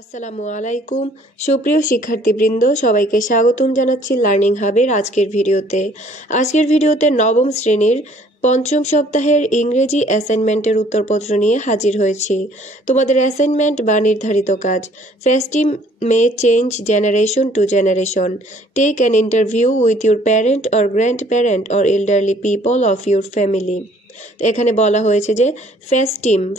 আসসালামু আলাইকুম সুপ্রিয় শিক্ষার্থীবৃন্দ, সবাইকে স্বাগতম জানাচ্ছি লার্নিং হাবের আজকের ভিডিওতে নবম শ্রেণীর পঞ্চম সপ্তাহের ইংরেজি অ্যাসাইনমেন্টের উত্তরপত্র নিয়ে হাজির হয়েছি। তোমাদের অ্যাসাইনমেন্ট বা নির্ধারিত কাজ, festive may change generation to generation. Take an interview with your parent or grandparent or elderly people of your family. এখানে বলা হয়েছে যে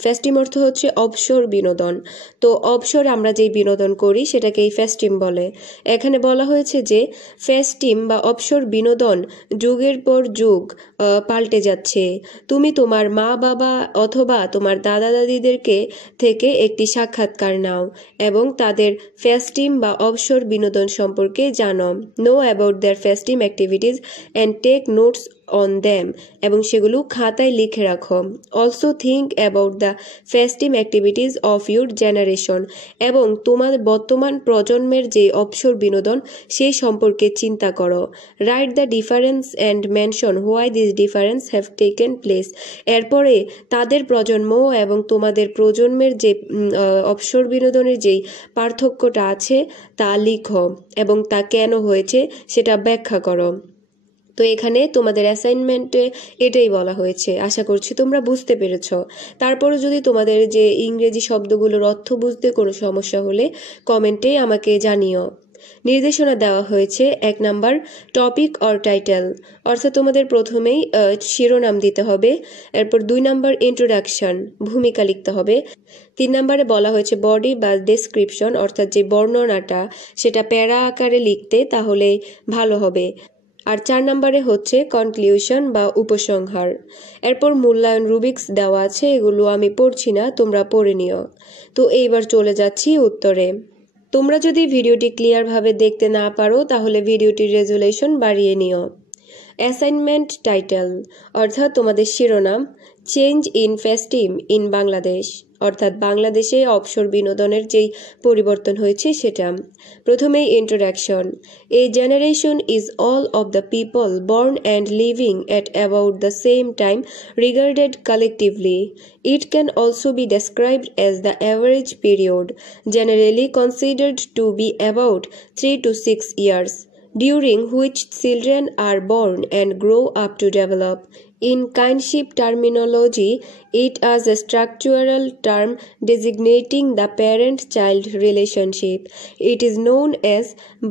ফেস্টিম অর্থ হচ্ছে অবসর বিনোদন। তো অবসর আমরা যেই বিনোদন করি সেটাকেই ফেস্টিম বলে। এখানে বলা হয়েছে যে ফেস্টিম বা অবসর বিনোদন যুগের পর যুগ পাল্টে যাচ্ছে। তুমি তোমার মা বাবা অথবা তোমার দাদা দাদিদেরকে থেকে একটি সাক্ষাৎকার নাও এবং তাদের ফেস্টিম বা অবসর বিনোদন সম্পর্কে জানো। Know about their festive activities and take notes on them, এবং সেগুলো খাতায় লিখে রাখো। Also think about the festive activities of your generation, এবং তোমার বর্তমান প্রজন্মের যে অবসর বিনোদন সেই সম্পর্কে চিন্তা করো। Write the difference and mention why this difference have taken place. এরপরে তাদের প্রজন্ম এবং তোমাদের প্রজন্মের যে অবসর বিনোদনের যেই পার্থক্যটা আছে তা লিখো এবং তা কেন হয়েছে সেটা ব্যাখ্যা করো। তো এখানে তোমাদের অ্যাসাইনমেন্টে এটাই বলা হয়েছে। আশা করছি তোমরা বুঝতে পেরেছ। তারপরে যদি তোমাদের যে ইংরেজি শব্দগুলোর অর্থ বুঝতে কোনো সমস্যা হলে কমেন্টে আমাকে জানিও। নির্দেশনা দেওয়া হয়েছে। 1 নাম্বার, টপিক অর টাইটেল, অর্থাৎ তোমাদের প্রথমেই শিরোনাম দিতে হবে। এরপর 2 নাম্বার, ইন্ট্রোডাকশন, ভূমিকা লিখতে হবে। 3 নাম্বারে বলা হয়েছে বডি বা ডেসক্রিপশন, অর্থাৎ যে বর্ণনাটা সেটা প্যারা আকারে লিখতে তাহলে ভালো হবে। আর 4 নাম্বারে হচ্ছে কনক্লিউশন বা উপসংহার। এরপর মূল্যায়ন রুবিক্স দেওয়া আছে, এগুলো আমি পড়ছি না, তোমরা পড়ে নিও। তো এইবার চলে যাচ্ছি উত্তরে। তোমরা যদি ভিডিওটি ক্লিয়ারভাবে দেখতে না পারো তাহলে ভিডিওটির রেজুলেশন বাড়িয়ে নিও। অ্যাসাইনমেন্ট টাইটেল, অর্থাৎ তোমাদের শিরোনাম, change in festive in Bangladesh, অর্থাৎ বাংলাদেশে অবসর বিনোদনের যেই পরিবর্তন হয়েছে সেটা। প্রথমেই ইন্ট্রোডাকশন। এ generation is all of the people born and leaving at about the same time regarded collectively. It can also be described as the average period, generally considered to be about 3 to 6 years, during which children are born and grow up to develop. In kinship terminology, it is a structural term designating the parent-child relationship. It is known as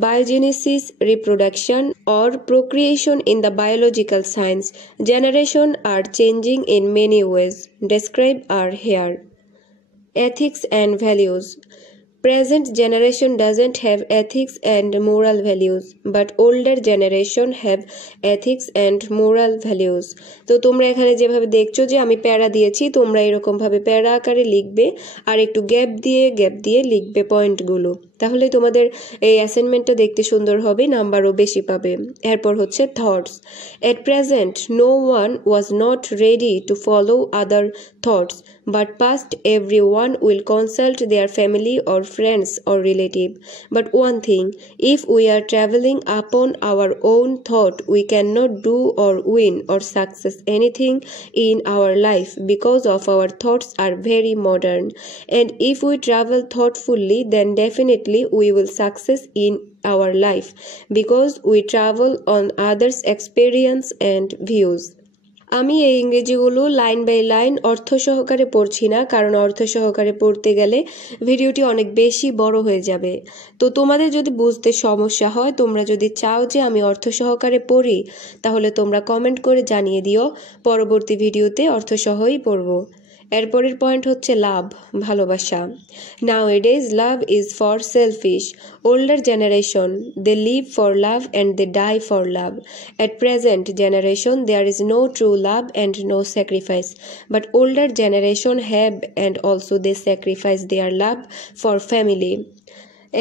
biogenesis, reproduction, or procreation in the biological science. Generations are changing in many ways. Described are here. Ethics and values. Present generation doesn't have ethics and moral values, but older generation have ethics and moral values. তো তোমরা এখানে যেভাবে দেখছো যে আমি প্যারা দিয়েছি, তোমরা এরকম ভাবে প্যারা আকারে লিখবে আর একটু গ্যাপ দিয়ে লিখবে পয়েন্টগুলো, তাহলে তোমাদের এই অ্যাসাইনমেন্টটা দেখতে সুন্দর হবে, নাম্বারও বেশি পাবে। এরপর হচ্ছে thoughts. At present no one was not ready to follow other thoughts, but past everyone will consult their family or friends or relative. But one thing, if we are traveling upon our own thought, we cannot do or win or success anything in our life because of our thoughts are very modern. And if we travel thoughtfully, then definitely we will success in our life because we travel on others' experience and views. আমি এই ইংরেজিগুলো line by line অর্থ সহকারে পড়ছি না, কারণ অর্থ সহকারে পড়তে গেলে ভিডিওটি অনেক বেশি বড় হয়ে যাবে। তো তোমাদের যদি বুঝতে সমস্যা হয়, তোমরা যদি চাও যে আমি অর্থ সহকারে পড়ি, তাহলে তোমরা কমেন্ট করে জানিয়ে দিও, পরবর্তী ভিডিওতে অর্থ সহই পড়ব। এরপরের পয়েন্ট হচ্ছে লাভ, ভালোবাসা। Nowadays love is for selfish. Older generation, they live for love and they die for love. At present generation there is no true love and no sacrifice, but older generation have and also they sacrifice their love for family.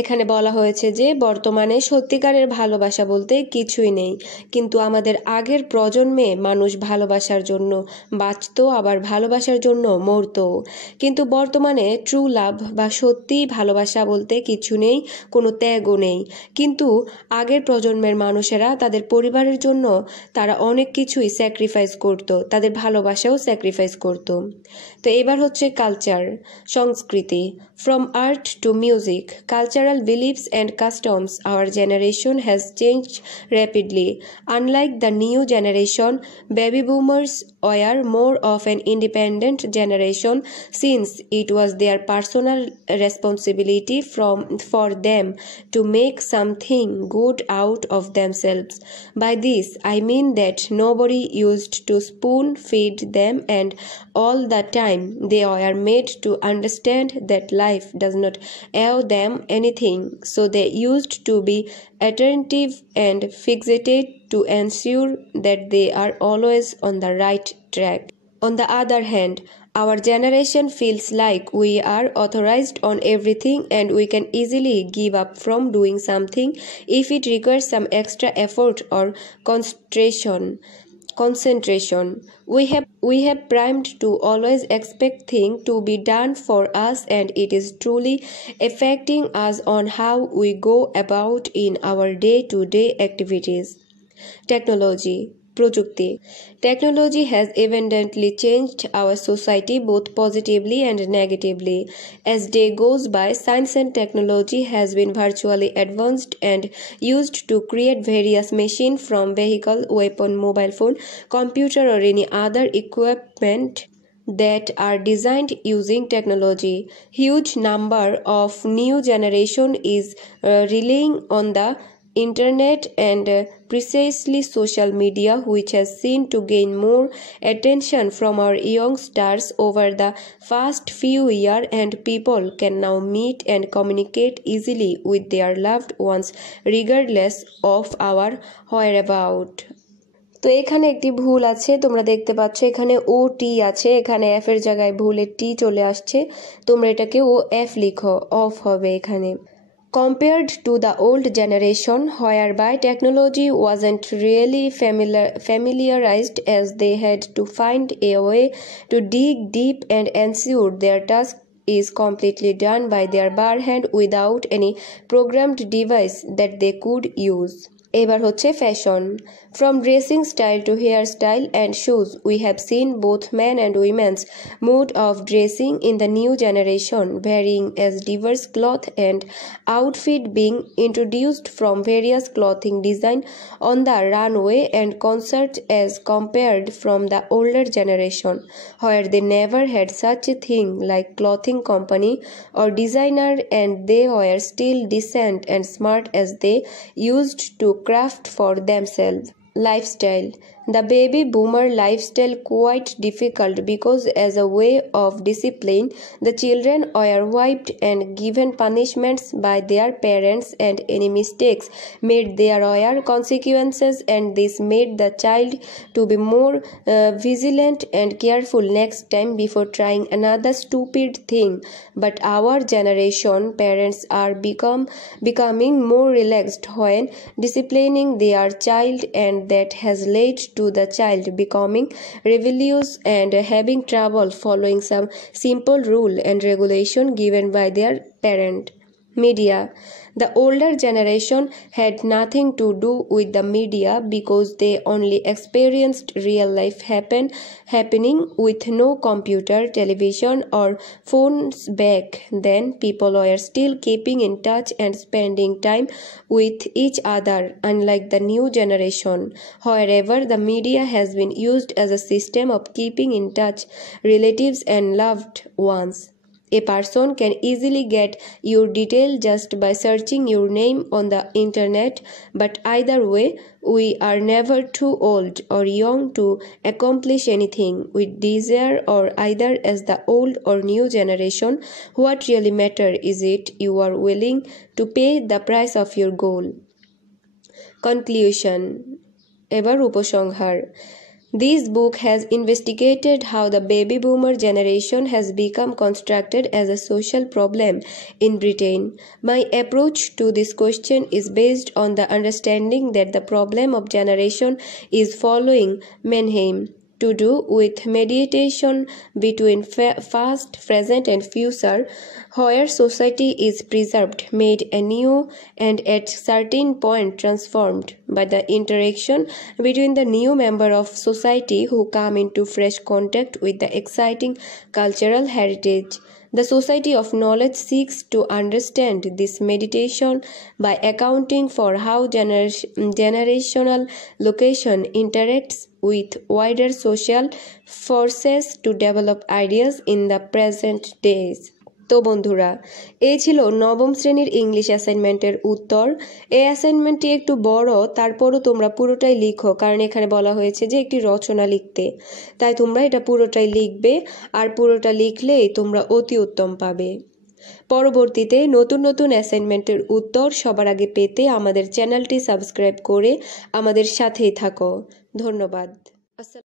এখানে বলা হয়েছে যে বর্তমানে সত্যিকারের ভালোবাসা বলতে কিছুই নেই, কিন্তু আমাদের আগের প্রজন্মে মানুষ ভালোবাসার জন্য বাঁচত, আবার ভালোবাসার জন্য মরত। কিন্তু বর্তমানে ট্রু লাভ বা সত্যি ভালোবাসা বলতে কিছু নেই, কোনো ত্যাগও নেই। কিন্তু আগের প্রজন্মের মানুষেরা তাদের পরিবারের জন্য তারা অনেক কিছুই স্যাক্রিফাইস করত, তাদের ভালোবাসাও স্যাক্রিফাইস করত। তো এবার হচ্ছে কালচার, সংস্কৃতি। From art to music, cultural beliefs and customs, our generation has changed rapidly. Unlike the new generation, baby boomers were more of an independent generation since it was their personal responsibility for them to make something good out of themselves. By this, I mean that nobody used to spoon feed them, and all the time they were made to understand that life does not owe them anything, so they used to be attentive and fixated to ensure that they are always on the right track. On the other hand, our generation feels like we are authorized on everything and we can easily give up from doing something if it requires some extra effort or concentration. We have primed to always expect things to be done for us, and it is truly affecting us on how we go about in our day-to-day activities. Technology, প্রযুক্তি. Technology has evidently changed our society both positively and negatively. As day goes by, science and technology has been virtually advanced and used to create various machines, from vehicle, weapon, mobile phone, computer or any other equipment that are designed using technology. Huge number of new generation is relying on the internet and precisely social media, which has seen to gain more attention from our youngsters over the past few years, and people can now meet and communicate easily with their loved ones regardless of our whereabouts. তো এখানে একটি ভুল আছে, তোমরা দেখতে পাচ্ছ এখানে ও টি আছে, এখানে এফ এর জায়গায় ভুলে টি চলে আসছে, তোমরা এটাকে ও এফ লিখো, অফ হবে এখানে। Compared to the old generation, whereby technology wasn't really familiarized, as they had to find a way to dig deep and ensure their task is completely done by their bare hand without any programmed device that they could use. এবার হচ্ছে fashion. From dressing style to hairstyle and shoes, we have seen both men and women's mode of dressing in the new generation, varying as diverse cloth and outfit being introduced from various clothing design on the runway and concert as compared from the older generation, where they never had such a thing like clothing company or designer, and they were still decent and smart as they used to craft for themselves. Lifestyle. The baby boomer lifestyle quite difficult because as a way of discipline, the children were whipped and given punishments by their parents, and any mistakes made there were consequences, and this made the child to be more vigilant and careful next time before trying another stupid thing. But our generation parents are becoming more relaxed when disciplining their child, and that has led to the child becoming rebellious and having trouble following some simple rule and regulation given by their parent. Media. The older generation had nothing to do with the media because they only experienced real life happening with no computer, television or phones back then. People were still keeping in touch and spending time with each other, unlike the new generation. However, the media has been used as a system of keeping in touch relatives and loved ones. A person can easily get your detail just by searching your name on the internet, but either way, we are never too old or young to accomplish anything we desire, or either as the old or new generation. What really matters is it you are willing to pay the price of your goal. Conclusion. এবার উপসংহার। This book has investigated how the baby boomer generation has become constructed as a social problem in Britain. My approach to this question is based on the understanding that the problem of generation is following Mannheim. to do with mediation between past, present, and future, where society is preserved, made anew, and at certain point transformed by the interaction between the new member of society who come into fresh contact with the exciting cultural heritage. The Society of Knowledge seeks to understand this meditation by accounting for how generational location interacts with wider social forces to develop ideas in the present days. তো বন্ধুরা, এই ছিল নবম শ্রেণীর ইংলিশ অ্যাসাইনমেন্টের উত্তর। এই অ্যাসাইনমেন্টটি একটু বড়, তারপরও তোমরা পুরোটাই লিখো, কারণ এখানে বলা হয়েছে যে একটি রচনা লিখতে, তাই তোমরা এটা পুরোটাই লিখবে, আর পুরোটা লিখলেই তোমরা অতি উত্তম পাবে। পরবর্তীতে নতুন নতুন অ্যাসাইনমেন্টের উত্তর সবার আগে পেতে আমাদের চ্যানেলটি সাবস্ক্রাইব করে আমাদের সাথেই থাকো। ধন্যবাদ।